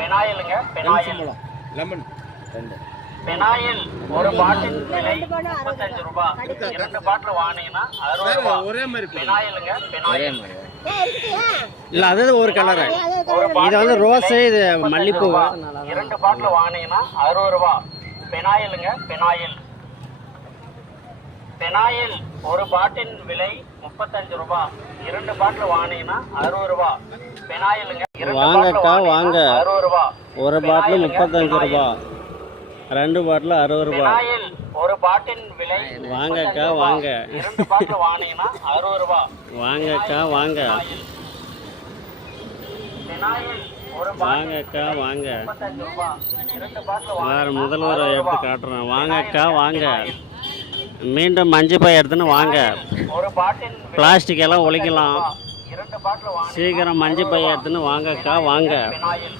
பெனாயிலுங்க, phenyl. Lemon phenyl ஒரு பாட்டில் விலை 35 ரூபாய். 2 பாட்டில் வாங்கினீங்கன்னா 60 ரூபாய். ஒரே மாதிரி பெனாயிலுங்க, பெனாயில். இல்லை அது ஒரு கலரு. இது வந்து ரோஸு, இது மல்லிப்பூ. 2 பாட்டில் வாங்கினீங்கன்னா 60 ரூபாய். பெனாயிலுங்க, பெனாயில். பெனாயில் ஒரு பாட்டில் விலை 35 ரூபாய். 2 பாட்டில் வாங்கினீங்கன்னா 60 ரூபாய். பெனாயிலுங்க. வாங்கக்கா வாங்க. 60 ரூபாய். ஒரு பாட்டில் 35 ரூபா, 2 பாட்டில் 60 ரூபா. பெனாயில் ஒரு பாட்டில் விலை வாங்கக்கா வாங்க. 2 பாட்டில் வாங்கினீங்கன்னா 60 ரூபாய். வாங்கக்கா வாங்க. பெனாயில் ஒரு வாங்கக்கா வாங்க. 35 ரூபாய். 2 பாட்டில் வேறு முதல்வரை எடுத்து காட்டுறேன். வாங்கக்கா வாங்க. மீண்டும் மஞ்சள் பை எடுத்துன்னு வாங்க. ஒரு பாட்டில் பிளாஸ்டிக் எல்லாம் ஒழிக்கலாம். 2 பாட்டில் வாங்கி சீக்கிரம் மஞ்சள் பை எடுத்துன்னு வாங்கக்கா வாங்க. பெனாயில்